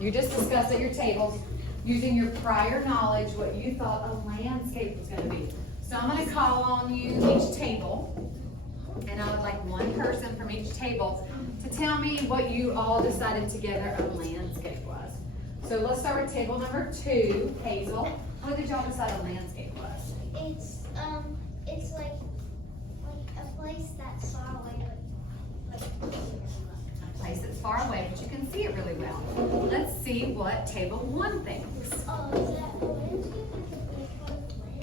You just discussed at your tables, using your prior knowledge, what you thought a landscape was gonna be. So I'm gonna call on you each table, and I would like one person from each table to tell me what you all decided together a landscape was. So let's start with table number 2, Hazel. What did y'all decide a landscape was? It's like a place that's far away, like A place that's far away, but you can see it really well. Let's see what table 1 thinks. that landscape is a part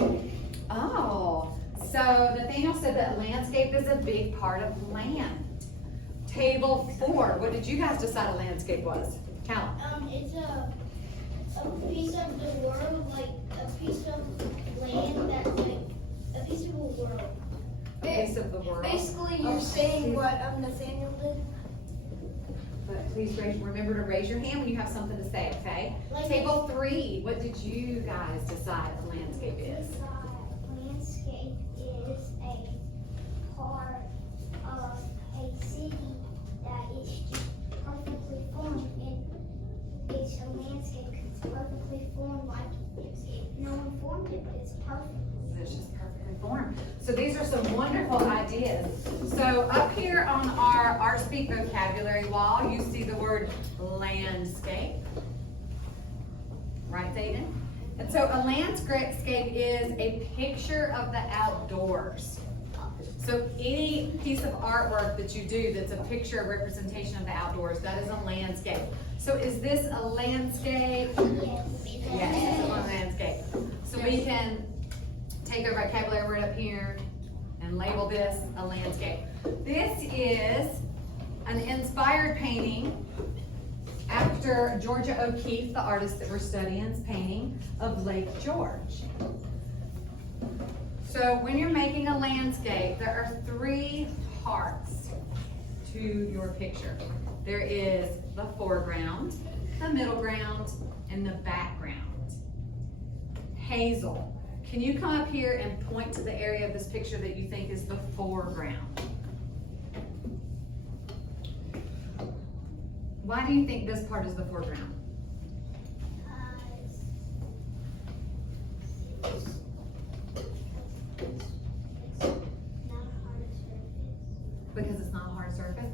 of land. Oh, so Nathaniel said that landscape is a big part of land. Table 4, what did you guys decide a landscape was? Count. It's a piece of the world, like a piece of land that's like a piece of the world. A piece of the world. Basically, you're saying what Nathaniel did. But please remember to raise your hand when you have something to say, okay? Like Table 3, what did you guys decide a landscape is? Landscape is a part of a city that is just perfectly formed, and it's a landscape because it's perfectly formed, like no one formed it, but it's perfect. It's just perfectly formed. So these are some wonderful ideas. So up here on our Art Speak vocabulary wall, you see the word landscape. Right, Zayden? And so a landscape is a picture of the outdoors. So any piece of artwork that you do that's a picture, a representation of the outdoors, that is a landscape. So is this a landscape? Yes. Yes, it's a landscape. So we can take our vocabulary word up here and label this a landscape. This is an inspired painting after Georgia O'Keeffe, the artist that we're studying, painting of Lake George. So when you're making a landscape, there are 3 parts to your picture. There is the foreground, the middle ground, and the background. Hazel, can you come up here and point to the area of this picture that you think is the foreground? Why do you think this part is the foreground? Because it's not a hard surface.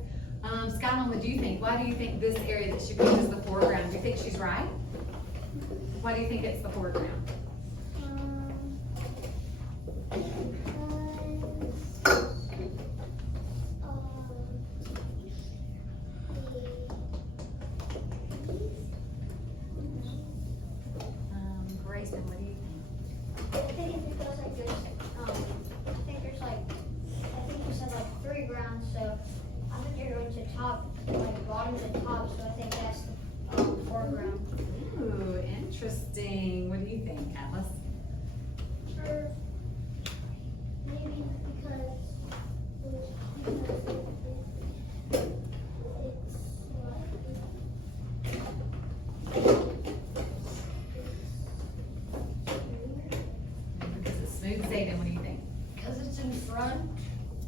Skyline, what do you think? Why do you think this area that she picked is the foreground? Do you think she's right? Why do you think it's the foreground? Grayson, what do you think? I think it's because like there's, I think you said like 3 grounds, so I think you're going to top, like bottom to top, so I think that's the foreground. Ooh, interesting. What do you think, Atlas? Maybe because Because it's smooth. Zayden, what do you think? Because it's in front.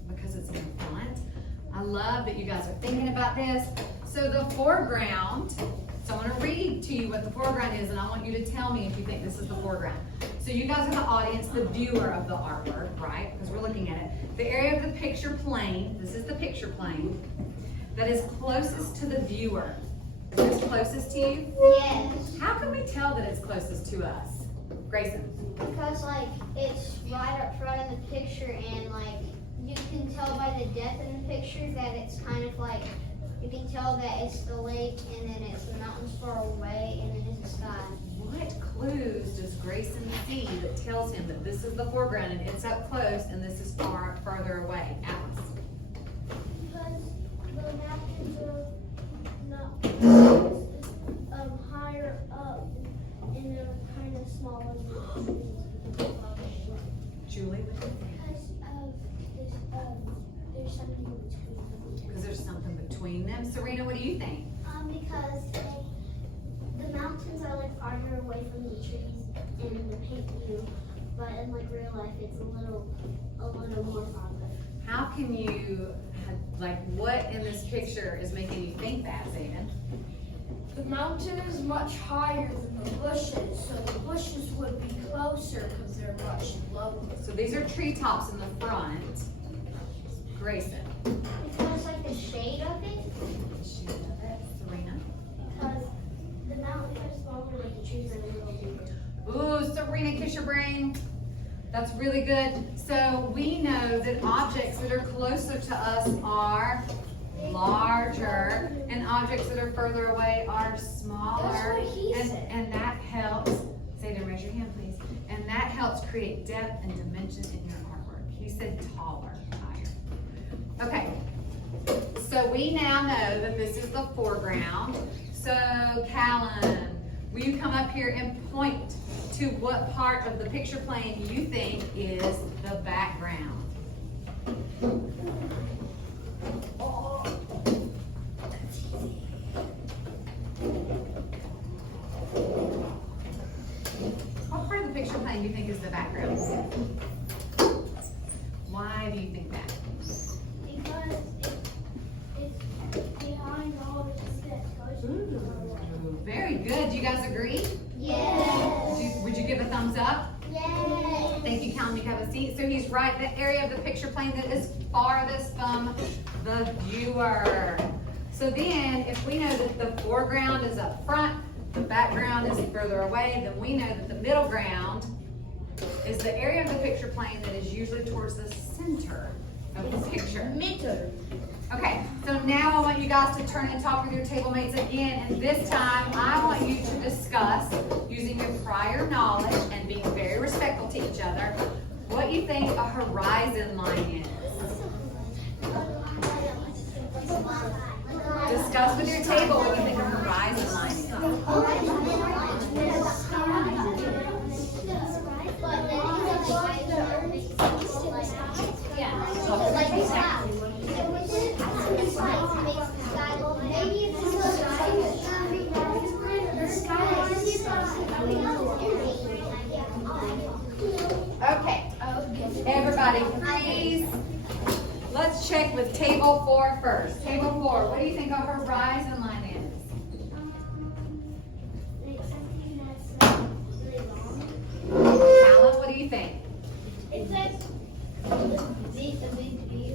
Because it's in front. I love that you guys are thinking about this. So the foreground, so I'm going to read to you what the foreground is, and I want you to tell me if you think this is the foreground. So you guys are the audience, the viewer of the artwork, right? Because we're looking at it. The area of the picture plane, this is the picture plane, that is closest to the viewer. Is this closest to you? yes, How can we tell that it's closest to us? Grayson. because like it's right up front of the picture, and like you can tell by the depth in the picture that it's kind of like you can tell that it's the lake, and then it's the mountains far away, and then it's the sky. What clues does Grayson see that tells him that this is the foreground and it's up close and this is farther away? Alice. Because the mountains are not higher up, and they're kind of smaller. Julie, what do you think? Because there's something between them. Because there's something between them. Serena, what do you think? Because the mountains are like farther away from the trees in the paint view, but in like real life it's a little more farther. How can you, like, what in this picture is making you think that, Zayden? the mountain is much higher than the bushes, so the bushes would be closer because they're much lower. So these are treetops in the front. Grayson. Because like the shade of it, Serena. because the mountains are smaller, like the trees are a little bigger. Ooh, Serena, kiss your brain. That's really good. So we know that objects that are closer to us are larger, and objects that are further away are smaller. That's what he said. And that helps. Say to raise your hand, please. And that helps create depth and dimension in your artwork. He said taller, higher. Okay. So we now know that this is the foreground. So Callan, will you come up here and point to what part of the picture plane you think is the background? What part of the picture plane do you think is the background? Why do you think that? Because it's behind all the steps. Ooh, very good. Do you guys agree? Yes. Would you give a thumbs up? Yes. Thank you, Callan. You can have a seat. So he's right, the area of the picture plane that is farthest from the viewer. So then, if we know that the foreground is up front, the background is further away, then we know that the middle ground is the area of the picture plane that is usually towards the center of the picture. Middle. Okay, so now I want you guys to turn and talk with your table mates again, and this time I want you to discuss, using your prior knowledge and being very respectful to each other, what you think a horizon line is. Discuss with your table what you think a horizon line is. Okay, everybody freeze. Let's check with table 4 first. Table 4, what do you think a horizon line is? It's something that's really long. Callan, what do you think? It's like a big view.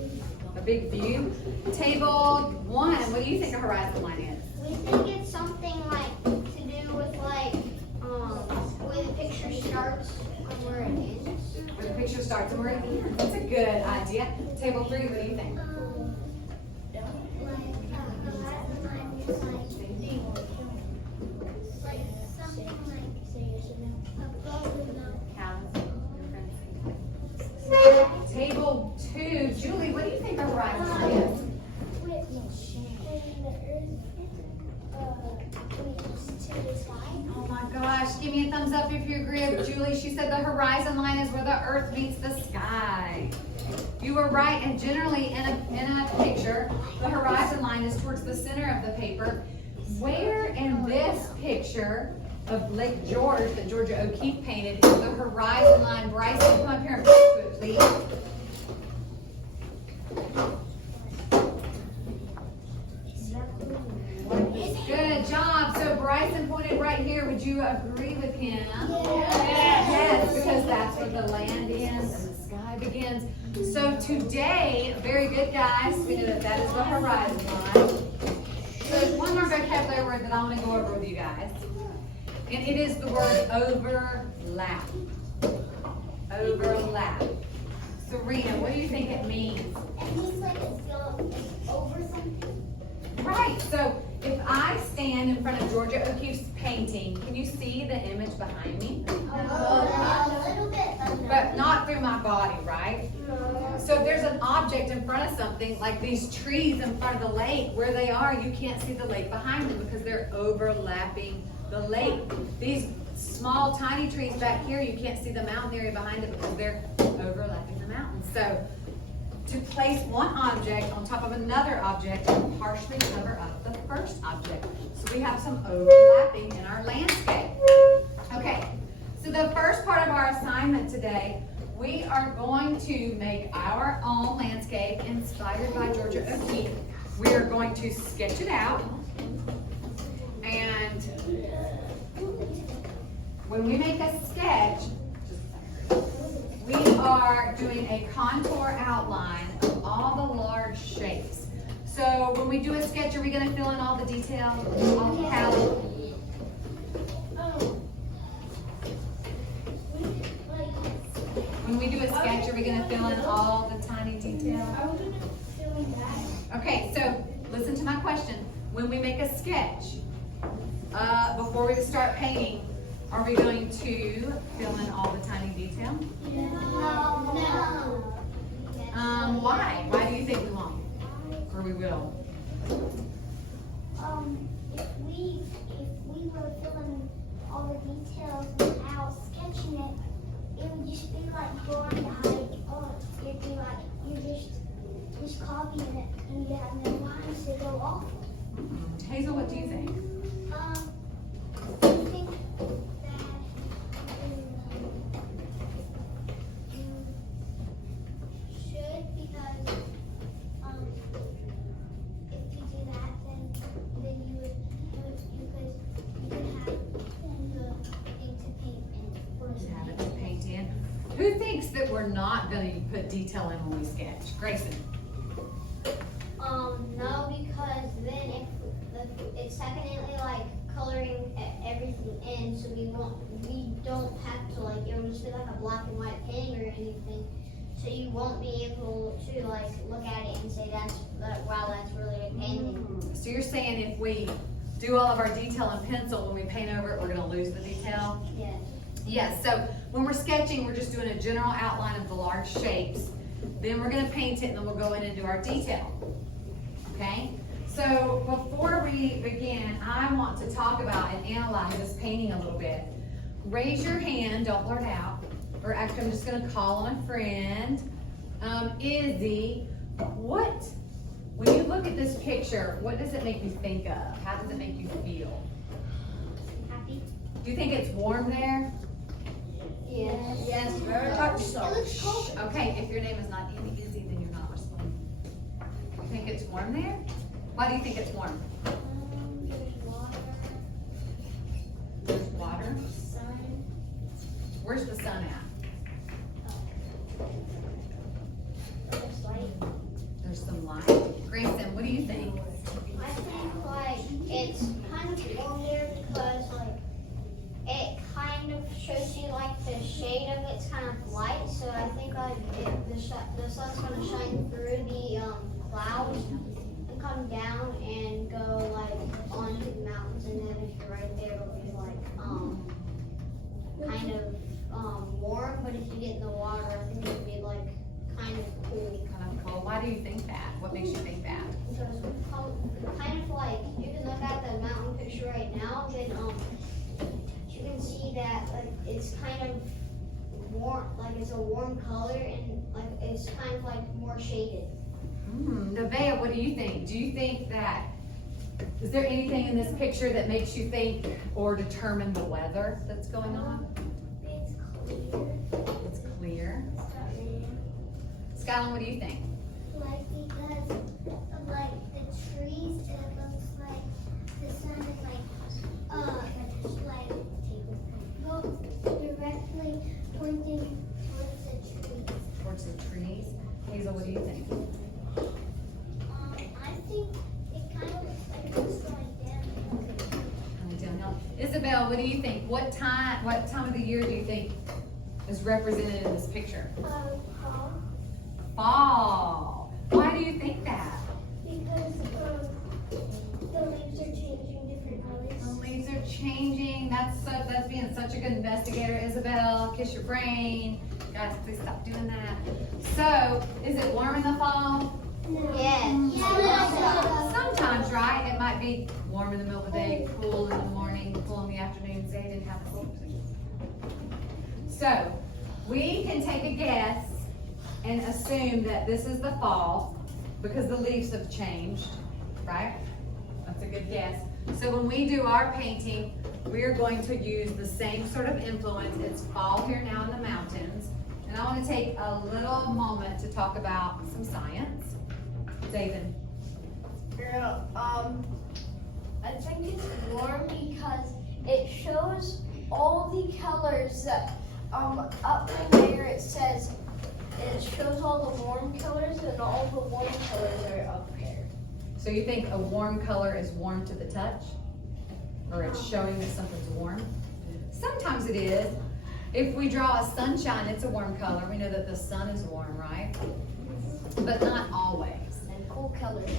A big view? Table 1, what do you think a horizon line is? We think it's something like to do with like where the picture starts and where it ends. Where the picture starts and where it ends. That's a good idea. Table 3, what do you think? Like something like above the mountain. Table 2, Julie, what do you think a horizon line is? Oh my gosh, give me a thumbs up if you agree with Julie. She said the horizon line is where the earth meets the sky. You were right, and generally in a picture, the horizon line is towards the center of the paper. Where in this picture of Lake George that Georgia O'Keeffe painted is the horizon line? Bryson, come up here and point to it, please. Good job. So Bryson pointed right here. Would you agree with him? Yes, because that's where the land ends and the sky begins. So today, very good guys, we know that that is the horizon line. So there's one more vocabulary word that I want to go over with you guys. And it is the word overlap. Overlap. Serena, what do you think it means? It means like it's going over something. Right, so if I stand in front of Georgia O'Keeffe's painting, can you see the image behind me? A little bit. But not through my body, right? So if there's an object in front of something, like these trees in front of the lake, where they are, you can't see the lake behind them because they're overlapping the lake. These small, tiny trees back here, you can't see the mountain area behind them because they're overlapping the mountain. So to place one object on top of another object will partially cover up the first object. So we have some overlapping in our landscape. Okay, so the first part of our assignment today, we are going to make our own landscape inspired by Georgia O'Keeffe. We are going to sketch it out, and when we make a sketch, we are doing a contour outline of all the large shapes. So when we do a sketch, are we gonna fill in all the detail? All the palette? When we do a sketch, are we gonna fill in all the tiny detail? Okay, so listen to my question. When we make a sketch, before we start painting, are we going to fill in all the tiny detail? No. Why? Why do you think we won't? Or we will? If we were filling all the details without sketching it, it would just be like drawing it'd be like you're just copying it and you have no lines to go off. Hazel, what do you think? I think that you should because if you do that then you could have the thing to paint in. Have it to paint in. Who thinks that we're not going to put detail in when we sketch? Grayson. No, because then if it's technically like coloring everything in, so we don't have to like, it'll just be like a black and white painting or anything. So you won't be able to like look at it and say wow, that's really a painting. So you're saying if we do all of our detail in pencil, when we paint over it, we're going to lose the detail? Yes. Yes, so when we're sketching, we're just doing a general outline of the large shapes. Then we're going to paint it and then we'll go in and do our detail. Okay? So before we begin, I want to talk about and analyze this painting a little bit. Raise your hand, don't blurt out. Or actually, I'm just going to call on a friend. Izzy, when you look at this picture, what does it make you think of? How does it make you feel? Happy? Do you think it's warm there? Yes. Yes, very much so. It looks cold. Okay, if your name is not Izzy, then you're not responding. You think it's warm there? Why do you think it's warm? There's water, There's water. sun. Where's the sun at? There's light. There's some light. Grayson, what do you think? I think like it's kind of warm there because like it kind of shows you like the shade of it's kind of light. So I think like the sun's gonna shine through the clouds and come down and go like onto the mountains, and then if you're right there, it'll be like kind of warm. But if you get in the water, I think it'll be like kind of cool. Kind of cold. Why do you think that? What makes you think that? Because kind of like you can look at the mountain picture right now, then you can see that like it's kind of warm, like it's a warm color and like it's kind of like more shaded. Nevaeh, what do you think? Do you think that, is there anything in this picture that makes you think or determine the weather that's going on? It's clear. It's clear. It's not raining. Skylar, what do you think? Like because of like the trees, it looks like the sun is like go directly pointing towards the trees. Towards the trees. Hazel, what do you think? I think it kind of looks like it's going down. Downhill. Isabel, what do you think? What time of the year do you think is represented in this picture? Fall. Fall. Why do you think that? Because the leaves are changing different colors. The leaves are changing. That's being such a good investigator, Isabel. Kiss your brain. Guys, please stop doing that. So, is it warm in the fall? No. Yes. Sometimes, right? It might be warm in the middle of the day, cool in the morning, cool in the afternoon. They didn't have a cool. So, we can take a guess and assume that this is the fall because the leaves have changed, right? That's a good guess. So when we do our painting, we are going to use the same sort of influence. It's fall here now in the mountains. And I want to take a little moment to talk about some science. David. I think it's warm because it shows all the colors that up in there it says it shows all the warm colors and all the warm colors are up there. So you think a warm color is warm to the touch? Or it's showing that something's warm? Sometimes it is. If we draw a sunshine, it's a warm color. We know that the sun is warm, right? But not always. And cool colors.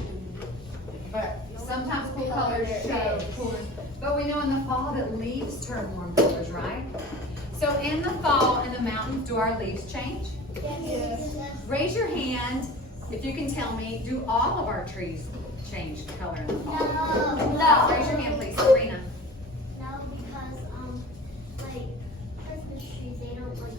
But sometimes cool colors show cool. But we know in the fall that leaves turn warm colors, right? So in the fall in the mountains, do our leaves change? Yes. Raise your hand if you can tell me, do all of our trees change color in the fall? No. Raise your hand, please, Serena. No, because like Christmas trees, they don't like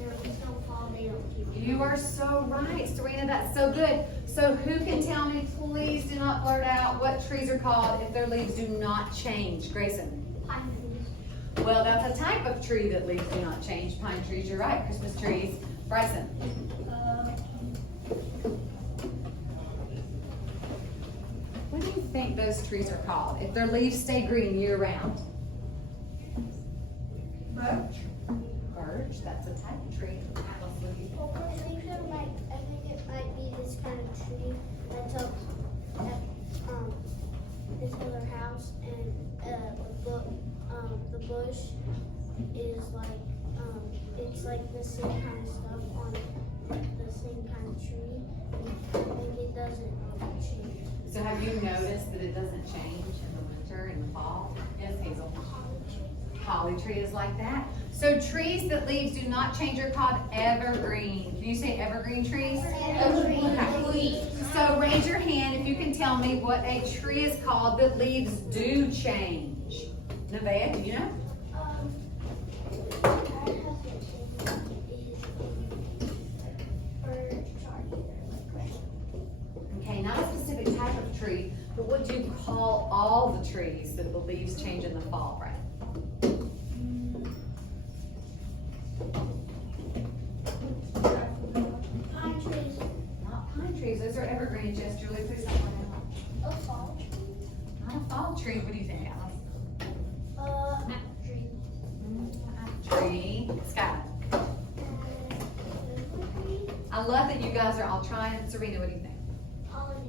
there is no fall, they don't keep. You are so right, Serena, that's so good. So who can tell me, please do not blurt out what trees are called if their leaves do not change? Grayson. Pine trees. Well, that's a type of tree that leaves do not change. Pine trees, you're right. Christmas trees. Bryson. What do you think those trees are called if their leaves stay green year round? Birch. Birch, that's a type of tree. Alice, what do you think? Well, I think it might be this kind of tree that's up at this other house, and the bush is like it's like the same kind of stuff on the same kind of tree, and it doesn't change. So have you noticed that it doesn't change in the winter, in the fall? Yes, Hazel. Holly tree is like that. So trees that leaves do not change are called evergreen. Can you say evergreen trees? Evergreen. Okay. So raise your hand if you can tell me what a tree is called that leaves do change. Nevaeh, do you know? Okay, not a specific type of tree, but what do you call all the trees that the leaves change in the fall, right? Pine trees. Not pine trees, those are evergreens. Yes, Julie, please help me out. A fall tree. Not a fall tree, what do you think, Alice? Apple tree. Tree. Scott. I love that you guys are all trying. Serena, what do you think? Holiday.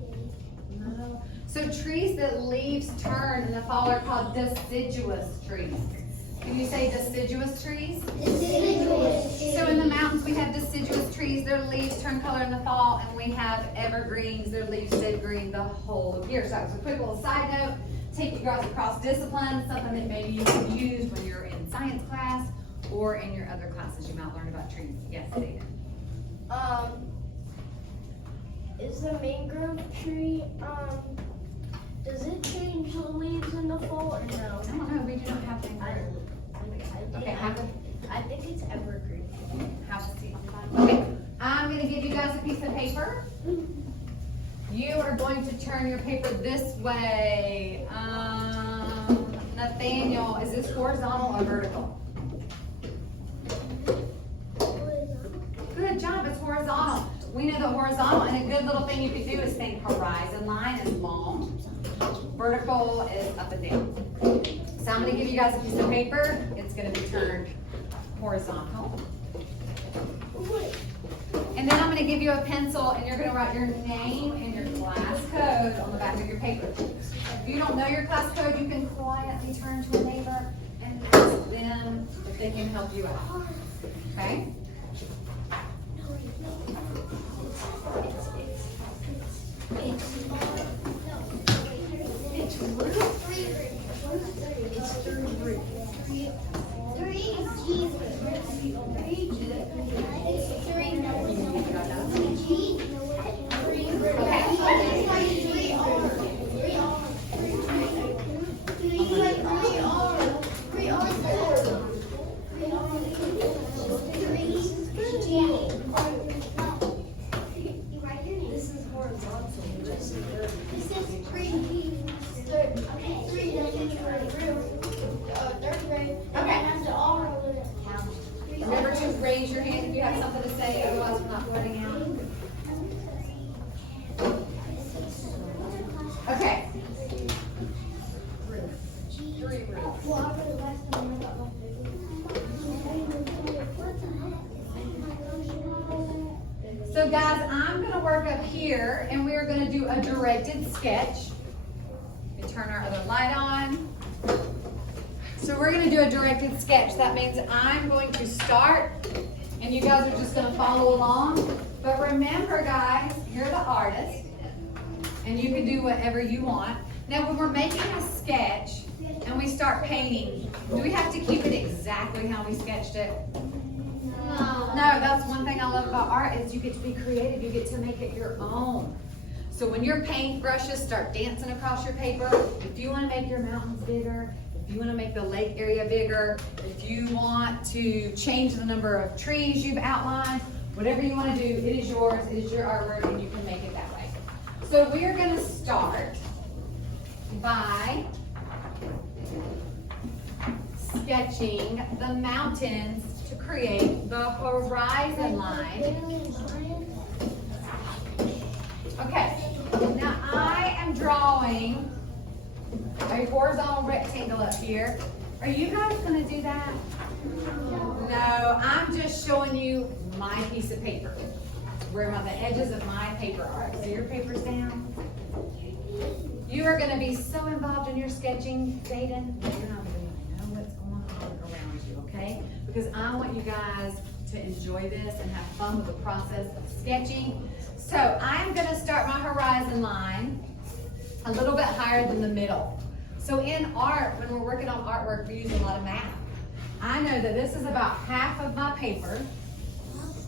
No. So trees that leaves turn in the fall are called deciduous trees. Can you say deciduous trees? Deciduous. So in the mountains we have deciduous trees, their leaves turn color in the fall, and we have evergreens, their leaves stay green the whole year. So that was a quick little side note. Take you guys across disciplines, something that maybe you can use when you're in science class or in your other classes you might learn about trees. Yes, David. Is the mangrove tree, does it change the leaves in the fall or no? I don't know, we do not have mangrove. Okay, I think it's evergreen. have a seat. Okay, I'm gonna give you guys a piece of paper. You are going to turn your paper this way. Nathaniel, is this horizontal or vertical? Good job, it's horizontal. We know that horizontal, and a good little thing you could do is think horizon line is long. Vertical is up and down. So I'm gonna give you guys a piece of paper. It's gonna be turned horizontal. And then I'm gonna give you a pencil, and you're gonna write your name and your class code on the back of your paper. If you don't know your class code, you can quietly turn to a neighbor and ask them if they can help you out. Okay? This is three. Okay. Well, I read it last time I got my paper. What the heck? So guys, I'm gonna work up here and we're gonna do a directed sketch. We turn our other light on. So we're gonna do a directed sketch. That means I'm going to start and you guys are just gonna follow along. But remember guys, you're the artist and you can do whatever you want. Now when we're making a sketch and we start painting, do we have to keep it exactly how we sketched it? No, that's one thing I love about art is you get to be creative. You get to make it your own. So when your paint brushes start dancing across your paper, if you want to make your mountains bigger, if you want to make the lake area bigger, if you want to change the number of trees you've outlined, whatever you want to do, it is yours, it is your artwork, and you can make it that way. So we are going to start by sketching the mountains to create the horizon line. Okay, now I am drawing a horizontal rectangle up here. Are you guys gonna do that? No, I'm just showing you my piece of paper, where the edges of my paper are. So your paper's down. You are gonna be so involved in your sketching, Zayden, that you're not gonna know what's going on around you, okay? Because I want you guys to enjoy this and have fun with the process of sketching. So I'm gonna start my horizon line a little bit higher than the middle. So in art, when we're working on artwork, we use a lot of math. I know that this is about half of my paper,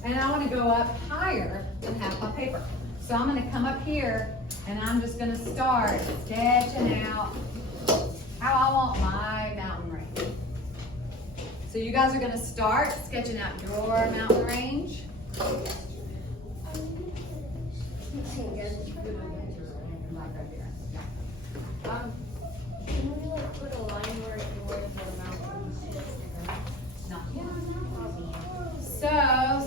and I wanna go up higher than half my paper. So I'm gonna come up here, and I'm just gonna start sketching out how I want my mountain range. So you guys are gonna start sketching out your mountain range. Can we like put a line where the mountains? No. So,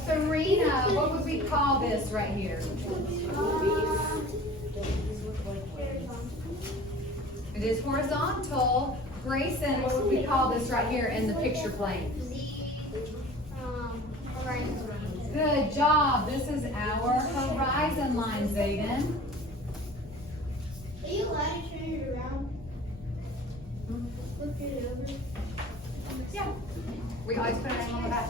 Serena, what would we call this right here? It is horizontal. Grayson, what would we call this right here in the picture plane? Horizon. Good job. This is our horizon line, Zayden. Are you allowed to turn it around? Flip it over? Yeah. We always put it on the back.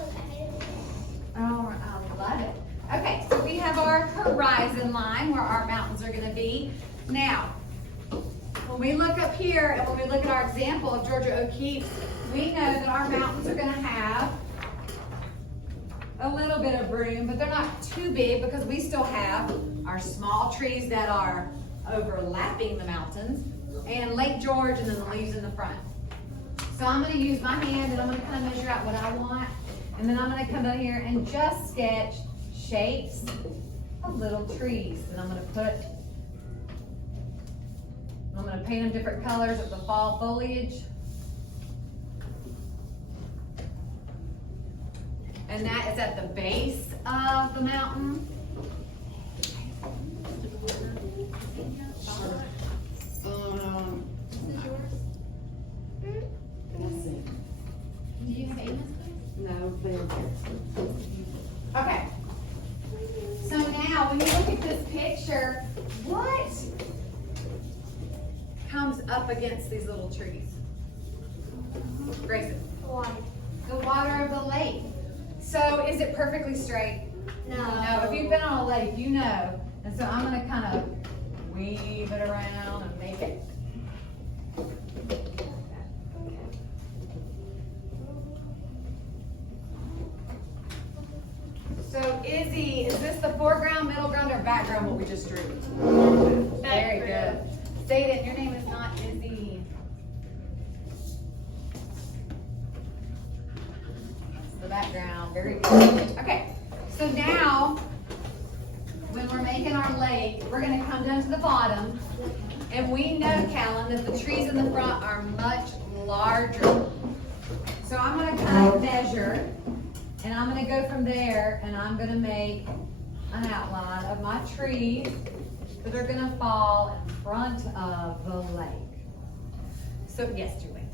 Oh, I love it. Okay, so we have our horizon line where our mountains are going to be. Now, when we look up here and when we look at our example of Georgia O'Keeffe, we know that our mountains are going to have a little bit of room, but they're not too big because we still have our small trees that are overlapping the mountains and Lake George and then the leaves in the front. So I'm going to use my hand and I'm going to kind of measure out what I want, and then I'm going to come down here and just sketch shapes of little trees that I'm going to paint them different colors of the fall foliage. And that is at the base of the mountain. Do you have Amos? No, they're there. Okay. So now when you look at this picture, what comes up against these little trees? Grayson. The water of the lake. So is it perfectly straight? No. If you've been on a lake, you know. And so I'm going to kind of weave it around and make it. So Izzy, is this the foreground, middle ground, or background what we just drew? Very good. Zayden, your name is not Izzy. That's the background. Very good. Okay. So now, when we're making our lake, we're going to come down to the bottom. And we know, Callan, that the trees in the front are much larger. So I'm going to kind of measure. And I'm going to go from there and I'm going to make an outline of my trees that are going to fall in front of the lake. So, yes, Julie.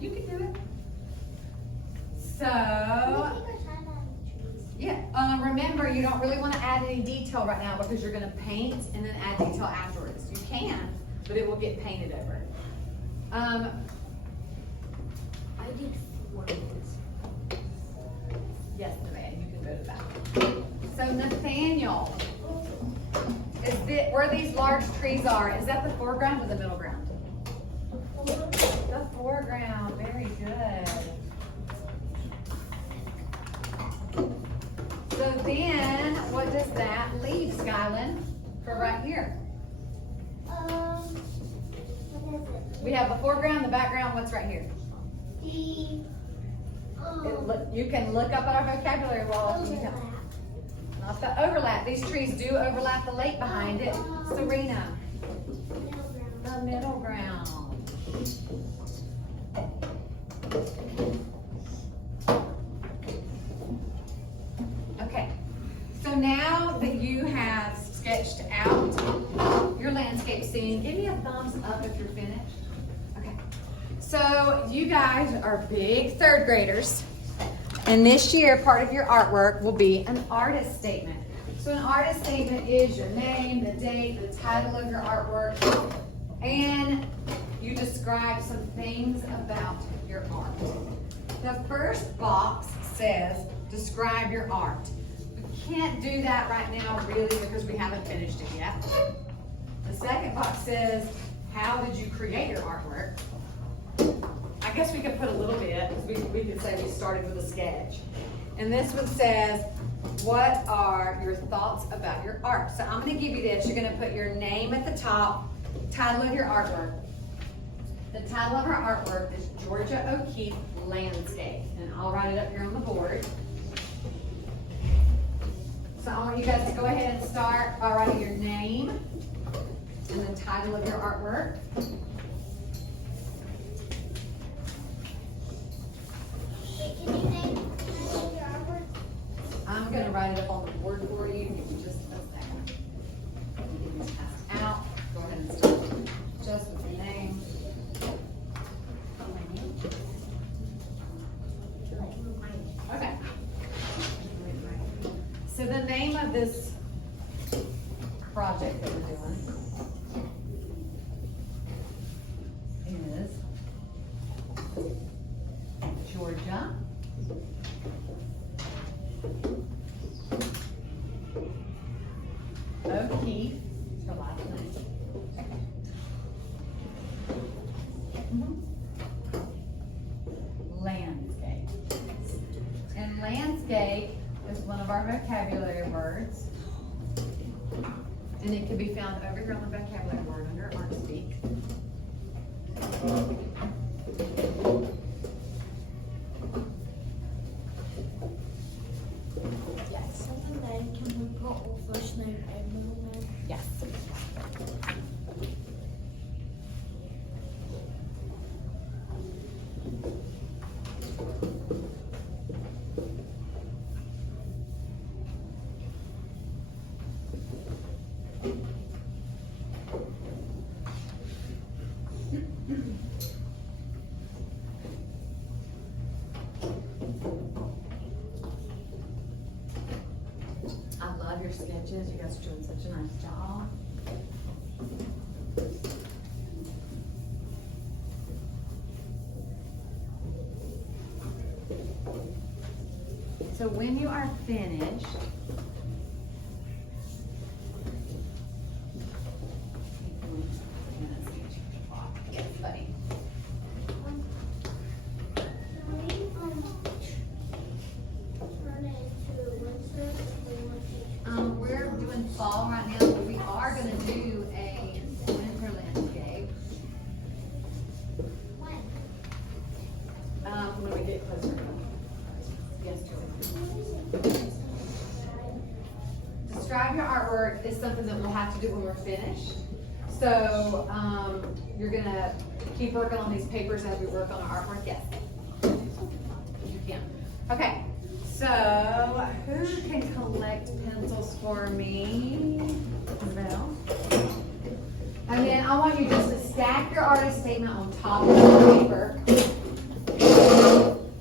You can do it. So, Can we take our time on the trees? yeah, remember, you don't really want to add any detail right now because you're going to paint and then add detail afterwards. You can, but it will get painted over. I did 4 minutes. Yes, Nevaeh, you can go to that. So Nathaniel, where these large trees are, is that the foreground or the middle ground? The foreground, very good. So then, what does that leave, Skylin, for right here? What is it? We have the foreground, the background, what's right here? The, You can look up at our vocabulary wall. if you don't. overlap. Not the overlap, these trees do overlap the lake behind it. Serena, Middle ground. the middle ground. Okay, so now that you have sketched out your landscape scene, give me a thumbs up if you're finished. Okay, so you guys are big third graders, and this year part of your artwork will be an artist statement. So an artist statement is your name, the date, the title of your artwork, and you describe some things about your art. The first box says, describe your art. We can't do that right now really because we haven't finished it yet. The second box says, how did you create your artwork? I guess we could put a little bit, because we could say we started with a sketch. And this one says, what are your thoughts about your art? So I'm gonna give you this, you're gonna put your name at the top, title of your artwork. The title of our artwork is Georgia O'Keeffe Landscape, and I'll write it up here on the board. So I want you guys to go ahead and start by writing your name and the title of your artwork. Can you name your artwork? I'm gonna write it up on the board for you. Give me just a second. Get these passed out. Go ahead and start just with your name. Okay. So the name of this project that we're doing is Georgia O'Keeffe, is her last name. Landscape. And landscape is one of our vocabulary words. And it can be found over here on the vocabulary word under Art Speak. Yes. Second name, can we put all first name and middle name? Yes. I love your sketches. You guys are doing such a nice job. So when you are finished, yes, buddy. Can we, turn it into winter if we want to? We're doing fall right now, but we are gonna do a winter landscape. When? When we get closer. Yes, Julie. Describe your artwork is something that we'll have to do when we're finished. So, you're gonna keep working on these papers as we work on our artwork, yes? You can. Okay, so who can collect pencils for me? Isabel? And then I want you just to stack your artist statement on top of the paper.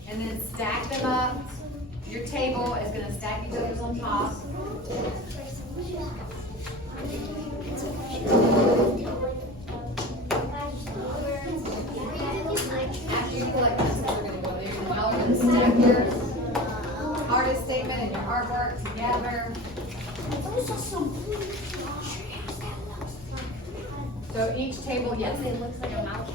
And then stack them up. Your table is gonna stack each other's on top. After you collect this, what we're gonna go do, y'all are gonna stack your artist statement and your artwork together. So each table, yes. It looks like a mouth.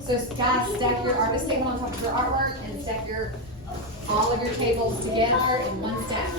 So guys, stack your artist table on top of your artwork and stack all of your tables together in one stack.